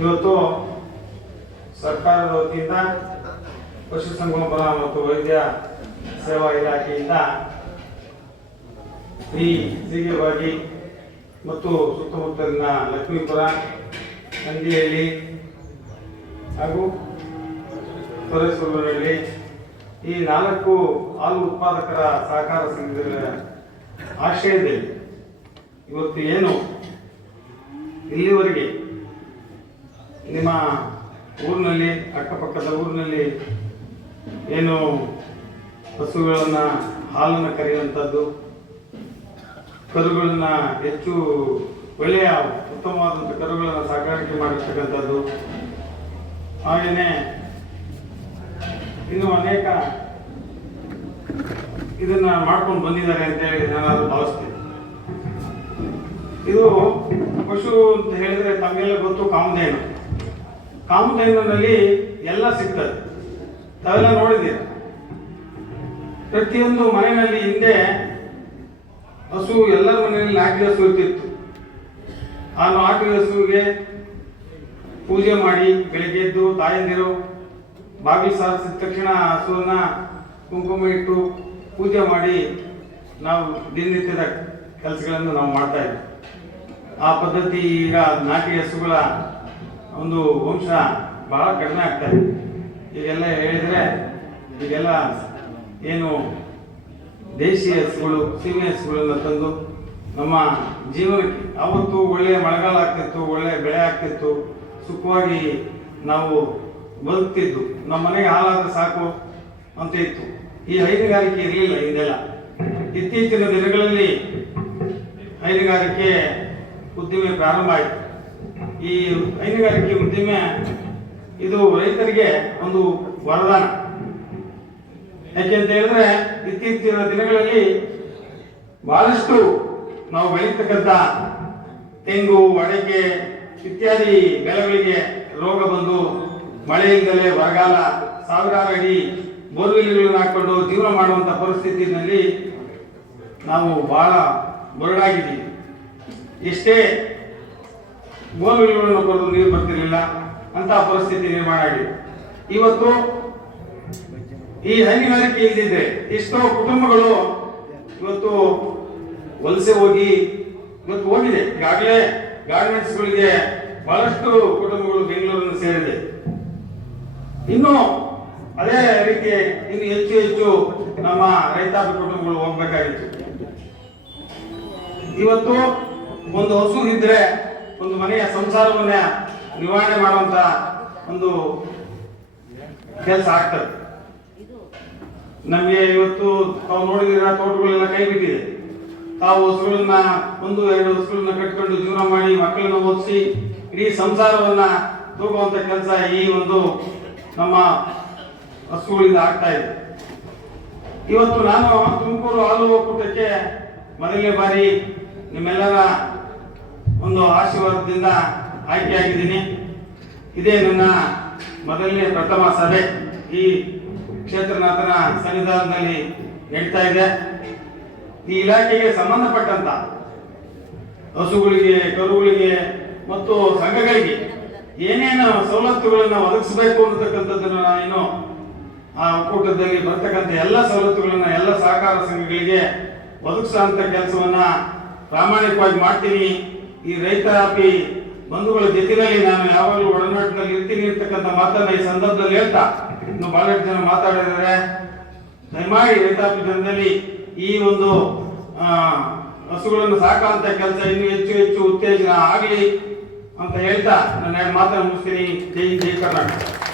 ಇವತ್ತು ಸರ್ಕಾರದ ವತಿಯಿಂದ ಪಶುಸಂಗೋಪನಾ ಮತ್ತು ವೈದ್ಯ ಸೇವಾ ಇಲಾಖೆಯಿಂದ ಈ ಸೀಗೆಬಾಗಿ ಮತ್ತು ಸುತ್ತಮುತ್ತಲಿನ ಲಕ್ಷ್ಮೀಪುರ, ನಂದಿಹಳ್ಳಿ ಹಾಗೂ ತೊರೆಸೂರಿನಲ್ಲಿ ಈ ನಾಲ್ಕು ಹಾಲು ಉತ್ಪಾದಕರ ಸಹಕಾರ ಸಂಘದ ಆಶಯದಲ್ಲಿ ಇವತ್ತು ಏನು ಇಲ್ಲಿವರೆಗೆ ನಿಮ್ಮ ಊರಿನಲ್ಲಿ, ಅಕ್ಕಪಕ್ಕದ ಊರಿನಲ್ಲಿ ಏನು ಹಸುಗಳನ್ನು, ಹಾಲನ್ನು ಕರೆಯುವಂಥದ್ದು ಕರುಗಳನ್ನು ಹೆಚ್ಚು ಒಳ್ಳೆಯ ಉತ್ತಮವಾದಂಥ ಕರುಗಳನ್ನು ಸಾಕಾಣಿಕೆ ಮಾಡಿರ್ತಕ್ಕಂಥದ್ದು. ಹಾಗೆಯೇ ಇನ್ನು ಅನೇಕ ಇದನ್ನ ಮಾಡ್ಕೊಂಡು ಬಂದಿದ್ದಾರೆ ಅಂತ ಹೇಳಿ ನಾನು ಭಾವಿಸ್ತೇನೆ. ಇದು ಪಶು ಅಂತ ಹೇಳಿದ್ರೆ ತಮಗೆಲ್ಲ ಗೊತ್ತು, ಕಾಮಧೇನು. ಕಾಮಧೇನುನಲ್ಲಿ ಎಲ್ಲ ಸಿಗ್ತದೆ. ತಾವೆಲ್ಲ ನೋಡಿದ್ದೀರ? ಪ್ರತಿಯೊಂದು ಮನೆಯಲ್ಲಿ ಹಿಂದೆ ಹಸು ಎಲ್ಲರ ಮನೆಯಲ್ಲಿ ನಾಟಿ ಹಸು ಇರ್ತಿತ್ತು. ಆ ನಾಟಿ ಹಸುವಿಗೆ ಪೂಜೆ ಮಾಡಿ ಬೆಳಿಗ್ಗೆ ಎದ್ದು ತಾಯಂದಿರು ಬಾಗಿಲು ಸಾರಿಸಿದ ತಕ್ಷಣ ಹಸುವನ್ನ ಕುಂಕುಮ ಇಟ್ಟು ಪೂಜೆ ಮಾಡಿ ನಾವು ದಿನನಿತ್ಯದ ಕೆಲಸಗಳನ್ನು ನಾವು ಮಾಡ್ತಾ ಇದ್ವಿ. ಆ ಪದ್ಧತಿ ಈಗ ನಾಟಿ ಹಸುಗಳ ಒಂದು ವಂಶ ಬಹಳ ಕಡಿಮೆ ಆಗ್ತಾ ಇದೆ. ಈಗೆಲ್ಲ ಹೇಳಿದ್ರೆ ಈಗೆಲ್ಲ ಏನು ದೇಶೀಯ ಹಸುಗಳು ಸೀಮೆ ಹಸುಗಳನ್ನ ತಂದು ನಮ್ಮ ಜೀವನಕ್ಕೆ ಅವತ್ತು ಒಳ್ಳೆಯ ಮಳೆಗಾಲ ಆಗ್ತಿತ್ತು ಒಳ್ಳೆಯ ಬೆಳೆ ಆಗ್ತಿತ್ತು. ಸುಖವಾಗಿ ನಾವು ಬದುಕ್ತಿದ್ದು. ನಮ್ಮ ಮನೆಗೆ ಹಾಲಾದ್ರೆ ಸಾಕು ಅಂತ ಇತ್ತು. ಈ ಹೈನುಗಾರಿಕೆ ಇರಲಿಲ್ಲ ಇದೆಲ್ಲ. ಇತ್ತೀಚಿನ ದಿನಗಳಲ್ಲಿ ಹೈನುಗಾರಿಕೆ ಉದ್ದಿಮೆ ಪ್ರಾರಂಭ ಆಯಿತು. ಈ ಹೈನುಗಾರಿಕೆ ಉದ್ದಿಮೆ, ಇದು ರೈತರಿಗೆ ಒಂದು ವರದಾನ. ಯಾಕೆಂತ ಹೇಳಿದ್ರೆ, ಇತ್ತೀಚಿನ ದಿನಗಳಲ್ಲಿ ಬಹಳಷ್ಟು ನಾವು ಬೆಳೀತಕ್ಕಂಥ ತೆಂಗು, ಅಡಿಕೆ ಇತ್ಯಾದಿ ಬೆಳೆಗಳಿಗೆ ರೋಗ ಬಂದು ಮಳೆಯಿಂದಲೇ ಬರಗಾಲ, ಸಾವಿರಾರು ಅಡಿ ಬೋರ್ವೆಲ್ಗಳನ್ನು ಹಾಕೊಂಡು ಜೀವನ ಮಾಡುವಂಥ ಪರಿಸ್ಥಿತಿನಲ್ಲಿ ನಾವು ಬಹಳ ಬರಡಾಗಿದ್ದೀವಿ. ಎಷ್ಟೇ ಬೋರ್ವೆಲ್ಗಳನ್ನು ಕೊಡಲು ನೀರು ಬರ್ತಿರ್ಲಿಲ್ಲ ಅಂತ ಪರಿಸ್ಥಿತಿ ನಿರ್ಮಾಣ ಆಗಿದೆ. ಇವತ್ತು ಈ ಹೈನುಗಾರಿಕೆ ಇಲ್ಲದಿದ್ರೆ ಎಷ್ಟೋ ಕುಟುಂಬಗಳು ಇವತ್ತು ವಲಸೆ ಹೋಗಿ ಇವತ್ತು ಹೋಗಿದೆ ಈಗಾಗಲೇ ಗಾರ್ಮೆಂಟ್ಸ್ಗಳಿಗೆ ಬಹಳಷ್ಟು ಕುಟುಂಬಗಳು ಬೆಂಗಳೂರನ್ನು ಸೇರಿದೆ. ಇನ್ನು ಅದೇ ರೀತಿ ಇನ್ನು ಹೆಚ್ಚು ಹೆಚ್ಚು ನಮ್ಮ ರೈತಾಪಿ ಕುಟುಂಬಗಳು ಹೋಗ್ಬೇಕಾಗಿತ್ತು. ಇವತ್ತು ಒಂದು ಹಸು ಇದ್ರೆ ಒಂದು ಮನೆಯ ಸಂಸಾರವನ್ನ ನಿವಾರಣೆ ಮಾಡುವಂತ ಒಂದು ಕೆಲಸ ಆಗ್ತದೆ. ನಮಗೆ ಇವತ್ತು ತಾವು ನೋಡಿದಿರ ತೋಟಗಳೆಲ್ಲ ಕೈ ಬಿಟ್ಟಿದೆ. ತಾವು ಹಸುಗಳನ್ನ ಒಂದು, ಎರಡು ಹಸುಗಳನ್ನ ಕಟ್ಕೊಂಡು ಜೀವನ ಮಾಡಿ ಮಕ್ಕಳನ್ನ ಓದಿಸಿ ಇಡೀ ಸಂಸಾರವನ್ನ ತೂಗುವಂತ ಕೆಲಸ ಈ ಒಂದು ನಮ್ಮ ಹಸುಗಳಿಂದ ಆಗ್ತಾ ಇದೆ. ಇವತ್ತು ನಾನು ತುಮಕೂರು ಹಾಲು ಒಕ್ಕೂಟಕ್ಕೆ ಮೊದಲನೇ ಬಾರಿ ನಿಮ್ಮೆಲ್ಲರ ಒಂದು ಆಶೀರ್ವಾದದಿಂದ ಆಯ್ಕೆಯಾಗಿದ್ದೀನಿ. ಇದೇ ನನ್ನ ಮೊದಲನೇ ಪ್ರಥಮ ಸಭೆ ಈ ಕ್ಷೇತ್ರನಾಥನ ಸನ್ನಿಧಾನದಲ್ಲಿ ನಡೀತಾ ಇದೆ. ಈ ಇಲಾಖೆಗೆ ಸಂಬಂಧಪಟ್ಟಂತ ಹಸುಗಳಿಗೆ, ಕರುಗಳಿಗೆ ಮತ್ತು ಸಂಘಗಳಿಗೆ ಏನೇನು ಸವಲತ್ತುಗಳನ್ನು ಒದಗಿಸಬೇಕು ಅನ್ನತಕ್ಕಂಥದ್ದನ್ನು ನಾನು ಆ ಒಕ್ಕೂಟದಲ್ಲಿ ಬರ್ತಕ್ಕಂಥ ಎಲ್ಲ ಸವಲತ್ತುಗಳನ್ನು ಎಲ್ಲ ಸಹಕಾರ ಸಂಘಗಳಿಗೆ ಒದಗಿಸುವಂತ ಕೆಲಸವನ್ನ ಪ್ರಾಮಾಣಿಕವಾಗಿ ಮಾಡ್ತೀನಿ. ಈ ರೈತಾಪಿ ಬಂಧುಗಳ ಜೊತೆಯಲ್ಲಿ ನಾನು ಯಾವಾಗಲೂ ಒಡನಾಟದಲ್ಲಿ ಇರ್ತೀನಿ ಇರ್ತಕ್ಕಂಥ ಮಾತನ್ನ ಈ ಸಂದರ್ಭದಲ್ಲಿ ಹೇಳ್ತಾ. ಇನ್ನು ಬಹಳಷ್ಟು ಜನ ಮಾತಾಡಿದ್ದಾರೆ. ದಯಮಾಡಿ ರೈತಾಪಿ ಜನದಲ್ಲಿ ಈ ಒಂದು ಹಸುಗಳನ್ನು ಸಾಕುವಂತ ಕೆಲಸ ಇನ್ನೂ ಹೆಚ್ಚು ಹೆಚ್ಚು ಉತ್ತೇಜನ ಆಗಲಿ ಅಂತ ಹೇಳ್ತಾ ನನ್ನ ಮಾತನ್ನು ಮುಗಿಸ್ತೀನಿ. ಜೈ ಜೈ ಕರ್ನಾಟಕ.